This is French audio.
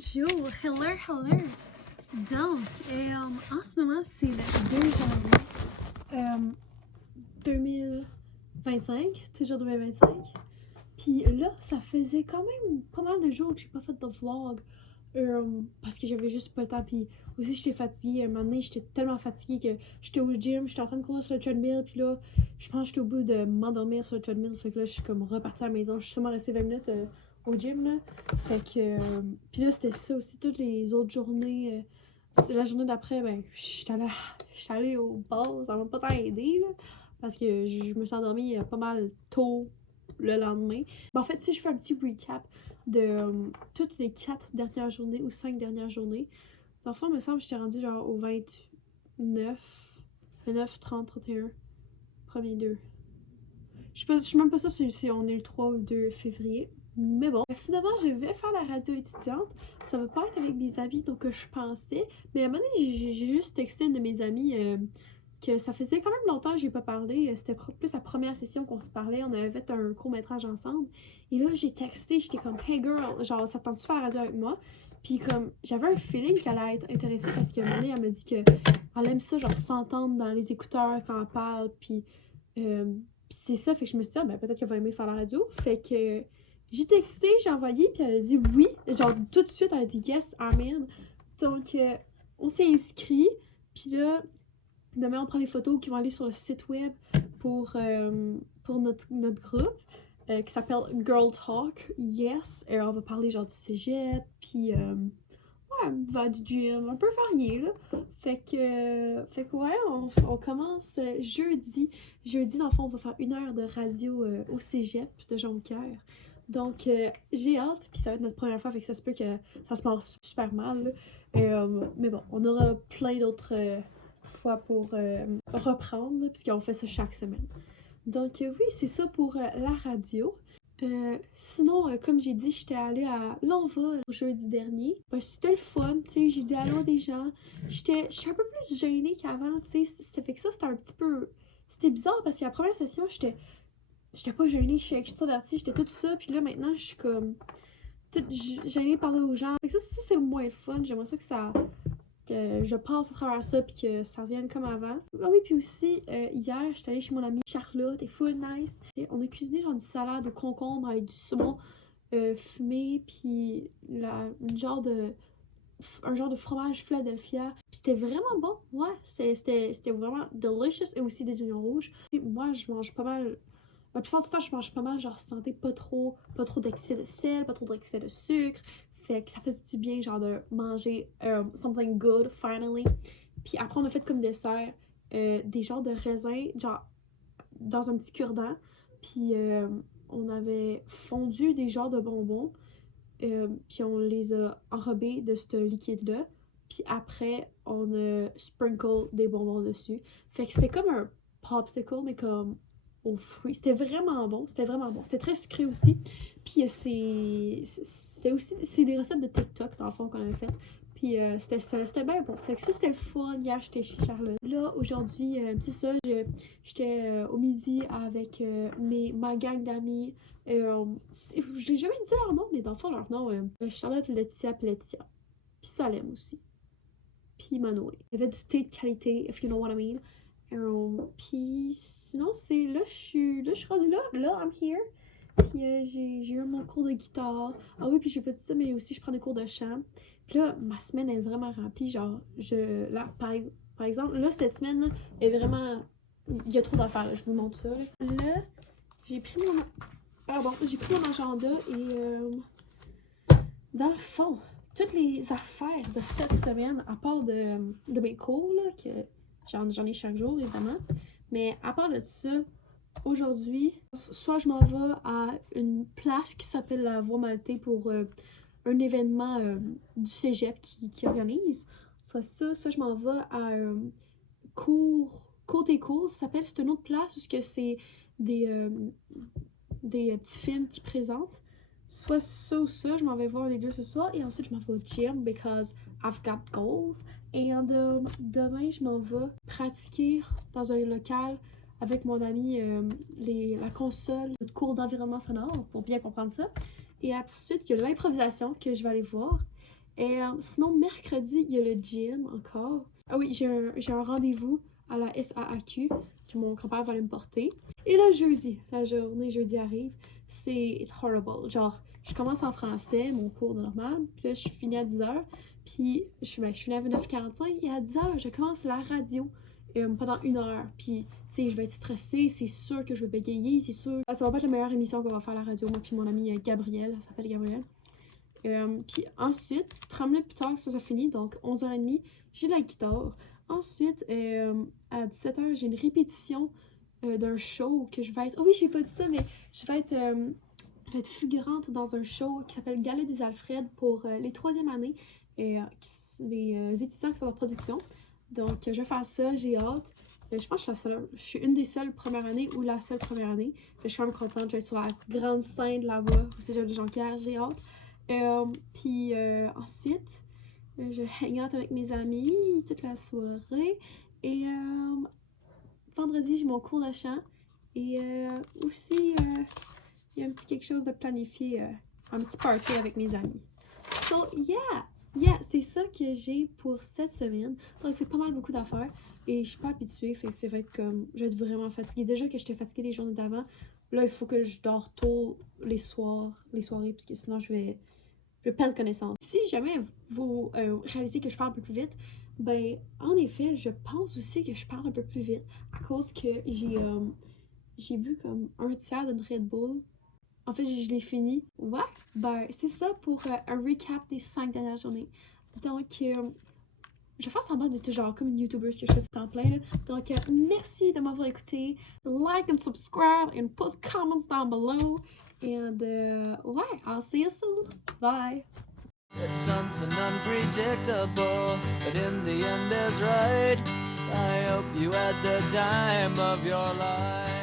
Bonjour, hello. Donc, en ce moment, c'est le 2 janvier 2025, toujours 2025. Puis là, ça faisait quand même pas mal de jours que j'ai pas fait de vlog. Parce que j'avais juste pas le temps, puis aussi j'étais fatiguée. Un moment donné, j'étais tellement fatiguée que j'étais au gym, j'étais en train de courir sur le treadmill, puis là, je pense que j'étais au bout de m'endormir sur le treadmill. Fait que là, je suis comme repartie à la maison. Je suis sûrement restée 20 minutes au gym, là. Fait que. Puis là, c'était ça aussi, toutes les autres journées. La journée d'après, ben, j'étais allée au bar, ça m'a pas tant aidé, là. Parce que je me suis endormie pas mal tôt le lendemain. Ben, en fait, si je fais un petit recap de toutes les 4 dernières journées ou 5 dernières journées, dans le fond, il me semble que j'étais rendue genre au 29, 30, 31, premier 2. Je suis même pas sûre si on est le 3 ou le 2 février. Mais bon, finalement, je vais faire la radio étudiante. Ça va pas être avec mes amis, donc je pensais. Mais à un moment donné, j'ai juste texté une de mes amies que ça faisait quand même longtemps que j'ai pas parlé. C'était plus la première session qu'on se parlait. On avait fait un court-métrage ensemble. Et là, j'ai texté, j'étais comme, hey girl, genre, ça tente-tu faire la radio avec moi? Puis comme, j'avais un feeling qu'elle allait être intéressée parce qu'à un moment donné, elle m'a dit qu'elle aime ça, genre, s'entendre dans les écouteurs quand elle parle. Puis c'est ça, fait que je me suis dit, ah, ben, peut-être qu'elle va aimer faire la radio. Fait que j'ai texté, j'ai envoyé, puis elle a dit oui. Genre, tout de suite, elle a dit yes, amen. Donc, on s'est inscrit. Puis là, demain, on prend les photos qui vont aller sur le site web pour notre groupe qui s'appelle Girl Talk. Yes. On va parler genre du cégep, puis ouais, va du gym, un peu varié là. Fait que ouais, on commence jeudi. Jeudi, dans le fond, on va faire 1 heure de radio au cégep de Jonquière. Donc, j'ai hâte, puis ça va être notre première fois, fait que ça se peut que ça se passe super mal. Mais bon, on aura plein d'autres fois pour reprendre, puisqu'on fait ça chaque semaine. Donc, oui, c'est ça pour la radio. Sinon, comme j'ai dit, j'étais allée à l'Envol jeudi dernier. Ben, c'était le fun, tu sais, j'ai dit allô à des gens. Je suis un peu plus gênée qu'avant, tu sais. Ça fait que ça, c'était un petit peu. C'était bizarre parce que la première session, j'étais pas gênée, je suis extravertie, j'étais toute ça. Puis là, maintenant, je suis comme. Toute gênée de parler aux gens. Fait que ça c'est le moins le fun. J'aimerais ça que je passe à travers ça puis que ça revienne comme avant. Ah oui, puis aussi, hier, j'étais allée chez mon amie Charlotte, elle est full nice. Et on a cuisiné genre du salade de concombre avec du saumon fumé, puis un genre de fromage Philadelphia. Puis c'était vraiment bon, ouais, c'était vraiment delicious, et aussi des oignons rouges. Et moi, je mange pas mal. La plupart du temps, je mange pas mal, genre, santé, pas trop d'excès de sel, pas trop d'excès de sucre. Fait que ça fait du bien, genre, de manger something good, finally. Puis après, on a fait comme dessert des genres de raisins, genre, dans un petit cure-dent. Puis on avait fondu des genres de bonbons. Puis on les a enrobés de ce liquide-là. Puis après, on a sprinkle des bonbons dessus. Fait que c'était comme un popsicle, mais comme aux fruits. C'était vraiment bon. C'était très sucré aussi. Puis c'est des recettes de TikTok, dans le fond, qu'on avait faites. Puis c'était bien bon. Fait que ça, c'était le fun. Hier, j'étais chez Charlotte. Là, aujourd'hui, c'est ça, j'étais au midi avec ma gang d'amis. J'ai jamais dit leur nom, mais dans le fond, leur nom, Charlotte, Laetitia, puis Laetitia. Puis Salem aussi. Puis Manoé. Il y avait du thé de qualité, if you know what I mean. Puis sinon, là, je suis rendue là. Là, I'm here. Puis j'ai eu mon cours de guitare. Ah oui, puis j'ai pas dit ça, mais aussi je prends des cours de chant. Puis là, ma semaine est vraiment remplie. Genre, là, par exemple, là, cette semaine là, est vraiment. Il y a trop d'affaires, là. Je vous montre ça. Là, j'ai pris mon agenda et dans le fond, toutes les affaires de cette semaine, à part de mes cours, là, que j'en ai chaque jour, évidemment. Mais à part de ça, aujourd'hui, soit je m'en vais à une place qui s'appelle la Voie Maltais pour un événement du cégep qui organise. Soit ça, je m'en vais à un côté cours, ça s'appelle, c'est une autre place où c'est des petits films qui présentent. Soit ça ou ça, je m'en vais voir les deux ce soir et ensuite je m'en vais au gym because I've got goals. Et demain, je m'en vais pratiquer dans un local avec mon ami la console de cours d'environnement sonore pour bien comprendre ça. Et ensuite, il y a l'improvisation que je vais aller voir. Et sinon, mercredi, il y a le gym encore. Ah oui, j'ai un rendez-vous à la SAAQ que mon grand-père va aller me porter. Et le jeudi, la journée jeudi arrive, it's horrible. Genre, je commence en français, mon cours normal, puis là, je finis à 10h, puis je finis à 9h45, et à 10h, je commence la radio pendant 1 heure. Puis, tu sais, je vais être stressée, c'est sûr que je vais bégayer, c'est sûr. Ça va pas être la meilleure émission qu'on va faire à la radio, moi puis mon ami Gabrielle, elle s'appelle Gabrielle. Puis ensuite, 30 minutes plus tard, ça finit, donc 11h30, j'ai la guitare. Ensuite, à 17h, j'ai une répétition d'un show que je vais être... Oh oui, j'ai pas dit ça, mais je vais être figurante dans un show qui s'appelle Gala des Alfred pour les 3e années, des étudiants qui sont en production. Donc, je vais faire ça, j'ai hâte. Je pense que je suis une des seules premières années ou la seule première année. Je suis quand même contente, je vais être sur la grande scène là-bas au Cégep de Jonquière, j'ai hâte. Puis ensuite, je hang out avec mes amis toute la soirée. Et vendredi, j'ai mon cours de chant. Et aussi, il y a un petit quelque chose de planifié, un petit party avec mes amis. So, yeah, c'est ça que j'ai pour cette semaine. Donc, c'est pas mal beaucoup d'affaires. Et je suis pas habituée, fait que ça va être comme... Je vais être vraiment fatiguée. Déjà que j'étais fatiguée les journées d'avant, là, il faut que je dors tôt les soirées, parce que sinon, je vais perdre connaissance. Si jamais vous réalisez que je parle un peu plus vite, ben, en effet, je pense aussi que je parle un peu plus vite à cause que j'ai bu comme 1/3 d'une Red Bull. En fait, je l'ai fini. Ouais, ben, c'est ça pour un recap des 5 dernières journées. Donc, je vais faire semblant d'être genre comme une YouTuber, ce que je fais en plein là. Donc, merci de m'avoir écouté. Like and subscribe and put comments down below. And, ouais, I'll see you soon. Bye. It's something unpredictable, but in the end is right. I hope you had the time of your life.